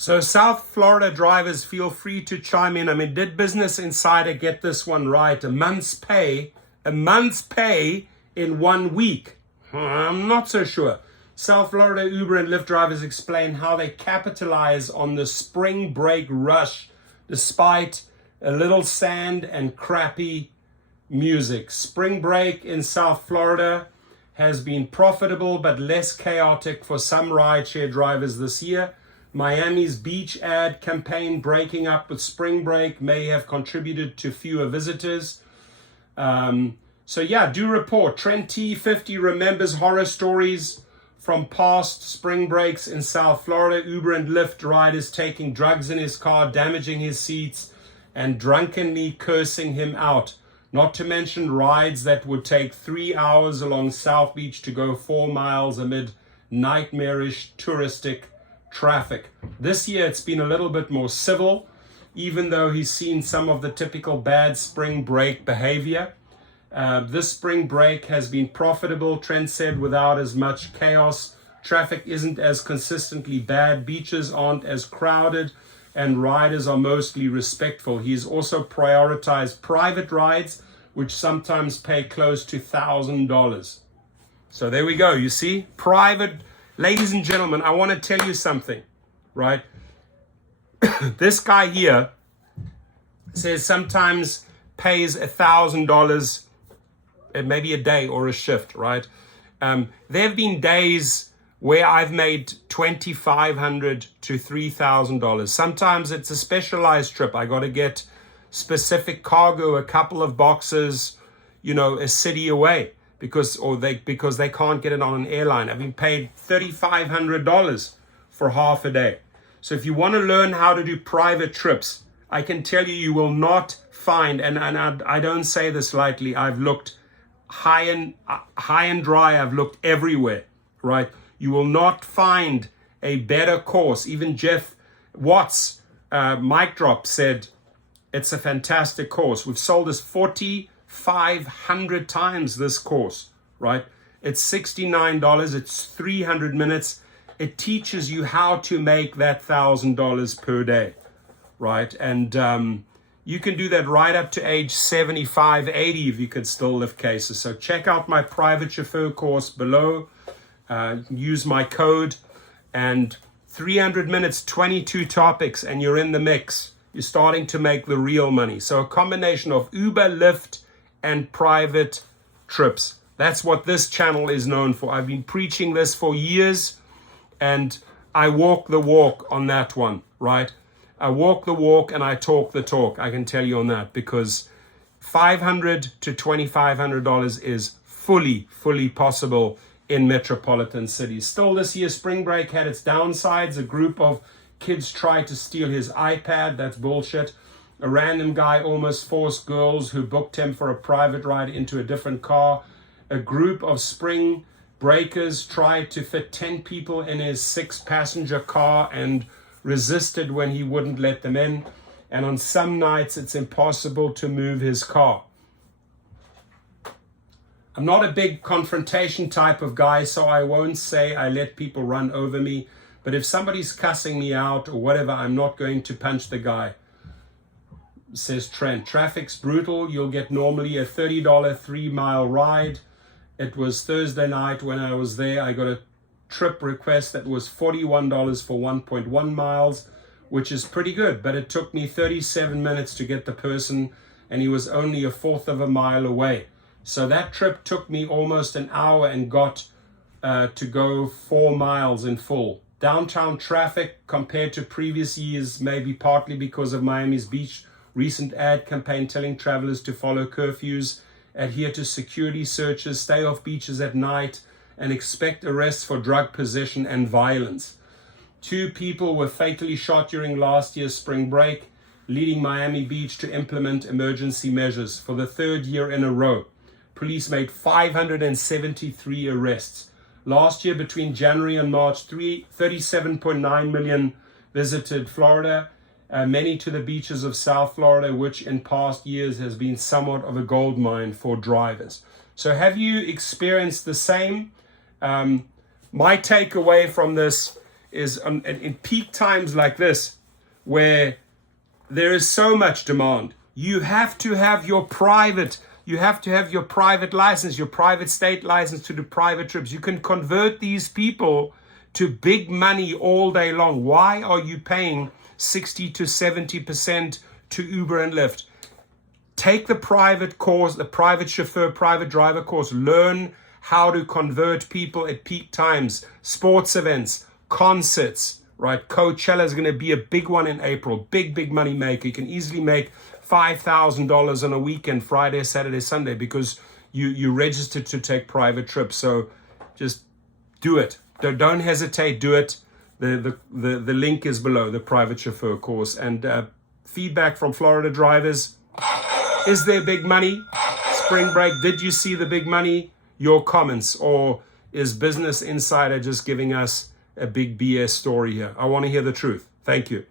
So South Florida drivers, feel free to chime in. I mean, did Business Insider get this one right? A month's pay in 1 week. I'm not so sure. South Florida Uber and Lyft drivers explain how they capitalize on the spring break rush despite a little sand and crappy music. Spring break in South Florida has been profitable but less chaotic for some rideshare drivers this year. Miami's beach ad campaign breaking up with spring break may have contributed to fewer visitors. So yeah, do report. Trent T50 remembers horror stories from past spring breaks in South Florida. Uber and Lyft riders taking drugs in his car, damaging his seats, and drunkenly cursing him out. Not to mention rides that would take 3 hours along South Beach to go 4 miles amid nightmarish touristic traffic. This year it's been a little bit more civil, even though he's seen some of the typical bad spring break behavior. This spring break has been profitable, Trent said, without as much chaos. Traffic isn't as consistently bad, beaches aren't as crowded, and riders are mostly respectful. He's also prioritized private rides, which sometimes pay close to $1,000. So there we go. You see, private. Ladies and gentlemen, I want to tell you something, right? This guy here says sometimes pays $1,000, maybe a day or a shift, right? There have been days where I've made $2,500 to $3,000. Sometimes it's a specialized trip. I got to get specific cargo, a couple of boxes, a city away, because they can't get it on an airline. I've been paid $3,500 for half a day. So if you want to learn how to do private trips, I can tell you, you will not find, and I don't say this lightly, I've looked high and dry, I've looked everywhere, right? You will not find a better course. Even Jeff Watts, mic drop, said it's a fantastic course. We've sold this 4,500 times, this course, right? It's $69. It's 300 minutes. It teaches you how to make that $1,000 per day, right? And you can do that right up to age 75, 80 if you could still lift cases. So check out my private chauffeur course below. Use my code, and 300 minutes, 22 topics, and you're in the mix. You're starting to make the real money. So a combination of Uber, Lyft, and private trips. That's what this channel is known for. I've been preaching this for years, and I walk the walk on that one, right? I walk the walk and I talk the talk. I can tell you on that, because $500 to $2,500 is fully possible in metropolitan cities. Still, this year, spring break had its downsides. A group of kids tried to steal his iPad. That's bullshit. A random guy almost forced girls who booked him for a private ride into a different car. A group of spring breakers tried to fit 10 people in his 6-passenger car and resisted when he wouldn't let them in. And on some nights, it's impossible to move his car. I'm not a big confrontation type of guy, so I won't say I let people run over me. But if somebody's cussing me out or whatever, I'm not going to punch the guy, says Trent. Traffic's brutal. You'll get normally a $30 3-mile ride. It was Thursday night when I was there. I got a trip request that was $41 for 1.1 miles, which is pretty good. But it took me 37 minutes to get the person, and he was only 1/4 of a mile away. So that trip took me almost an hour and got to go 4 miles in full. Downtown traffic compared to previous years, maybe partly because of Miami's beach recent ad campaign telling travelers to follow curfews, adhere to security searches, stay off beaches at night, and expect arrests for drug possession and violence. 2 people were fatally shot during last year's spring break, leading Miami Beach to implement emergency measures for the 3rd year in a row. Police made 573 arrests. Last year, between January and March, 37.9 million visited Florida, many to the beaches of South Florida, which in past years has been somewhat of a gold mine for drivers. So have you experienced the same? My takeaway from this is in peak times like this, where there is so much demand, you have to have your private license, your private state license to do private trips. You can convert these people to big money all day long. Why are you paying 60 to 70% to Uber and Lyft? Take the private course, the private chauffeur, private driver course. Learn how to convert people at peak times, sports events, concerts, right? Coachella is going to be a big one in April. Big money maker. You can easily make $5,000 on a weekend, Friday, Saturday, Sunday, because you registered to take private trips. So just do it. Don't hesitate. Do it. The link is below, the private chauffeur course. And feedback from Florida drivers. Is there big money? Spring break, did you see the big money? Your comments. Or is Business Insider just giving us a big BS story here? I want to hear the truth. Thank you.